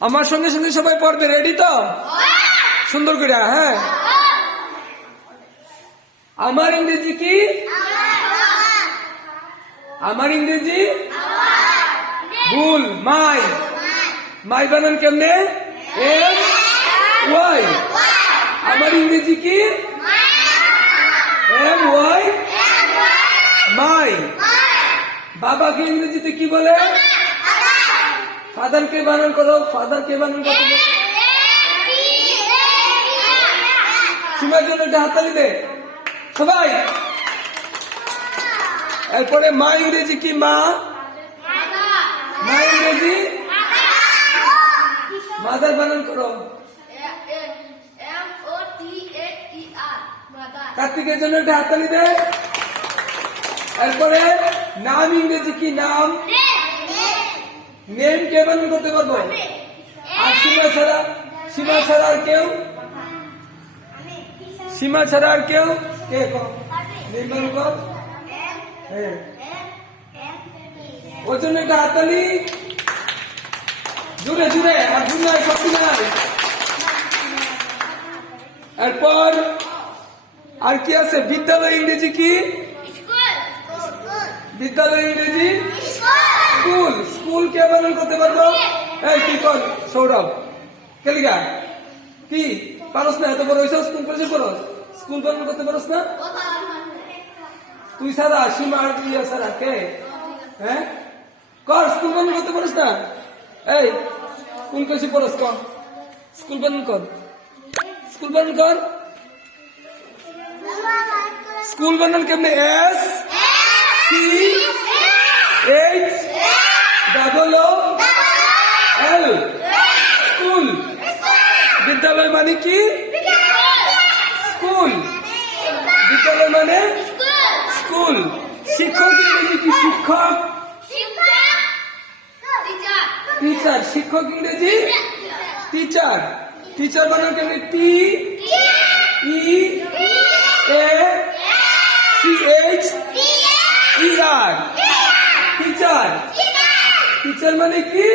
আমার সঙ্গে সঙ্গে সবাই পড়বে, রেডি তো? সুন্দর করে, হ্যাঁ। আমার ইংরেজি কি? আমার ইংরেজি ভুল, মাই। মাই বানান কেমনে? M Y. আমার ইংরেজি কি? M Y, my. বাবাকে ইংরেজিতে কি বলে? ফাদার কে বানান করো, ফাদার কে বানান করতে বলো। সীমার জন্য একটা হাততালি দে সবাই। এরপরে মা ইংরেজি কি? মা, মা ইংরেজি মাদার বানান করো। কার্তিকের জন্য একটা হাততালি দে। এরপরে নাম ইংরেজি কি? নাম, নেম কে বানান করতে পারবো? আর সীমা ছাড়া, সীমা ছাড়া আর কেউ? সীমা ছাড়া আর কেউ? কে নেম বানান কর। হ্যাঁ, ওর জন্য একটা হাততালি জুড়ে জুড়ে। আর জুড়ে সত্যি নাই। এরপর আর কি আছে? বিদ্যালয় ইংরেজি কি? বিদ্যালয় ইংরেজি স্কুল। স্কুল কে বানান করতে পারবো? এই কি কর সৌরভ, কেলিকা কি পারস না? এত বড় হয়েছ, স্কুল কলেজে পড়স, স্কুল বানান করতে পারস না? তুই সারা সীমা আর ইয়া সারা কে? হ্যাঁ, কর, স্কুল বানান করতে পারস না? এই কোন কলেজে পড়স? কর স্কুল বানান কর, স্কুল বানান কর। স্কুল বানান কেমনে? S C H double O L, school. বিদ্যালয় মানে কি? স্কুল। বিদ্যালয় মানে স্কুল। শিক্ষক ইংরেজি কি? শিক্ষক, টিচার। শিক্ষক ইংরেজি টিচার। টিচার বানান কেমনে? T E A C H E R, teacher. Teacher মানে কি?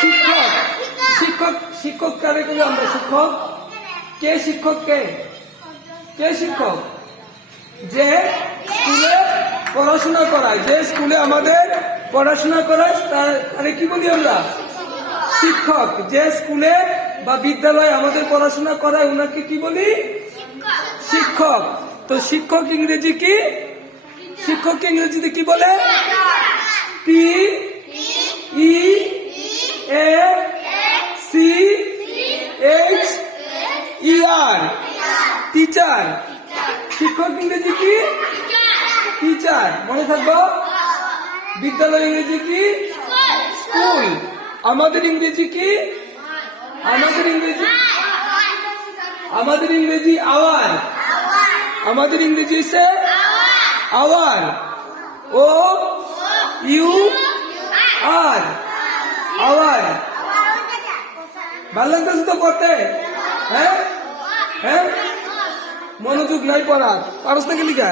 শিক্ষক। শিক্ষক, শিক্ষক কারে করি আমরা? শিক্ষক কে? শিক্ষক কে? কে শিক্ষক? যে স্কুলে পড়াশোনা করায়, যে স্কুলে আমাদের পড়াশোনা করায় তারে কি বলি আমরা? শিক্ষক। যে স্কুলে বা বিদ্যালয়ে আমাদের পড়াশোনা করায় ওনাকে কি বলি? শিক্ষক। তো শিক্ষক ইংরেজি কি? শিক্ষককে ইংরেজিতে কি বলে? T E A C H E R, teacher. শিক্ষক ইংরেজি কি? টিচার। মনে থাকবো। বিদ্যালয় ইংরেজি কি? স্কুল। আমাদের ইংরেজি কি? আমাদের ইংরেজি, আমাদের ইংরেজি আওয়ার। আমাদের ইংরেজি হচ্ছে our, O U R, our. ভালো লাগতেছে তো পড়তে? হ্যাঁ, হ্যাঁ, মনোযোগ নাই পড়া, পারস না কি লিখা?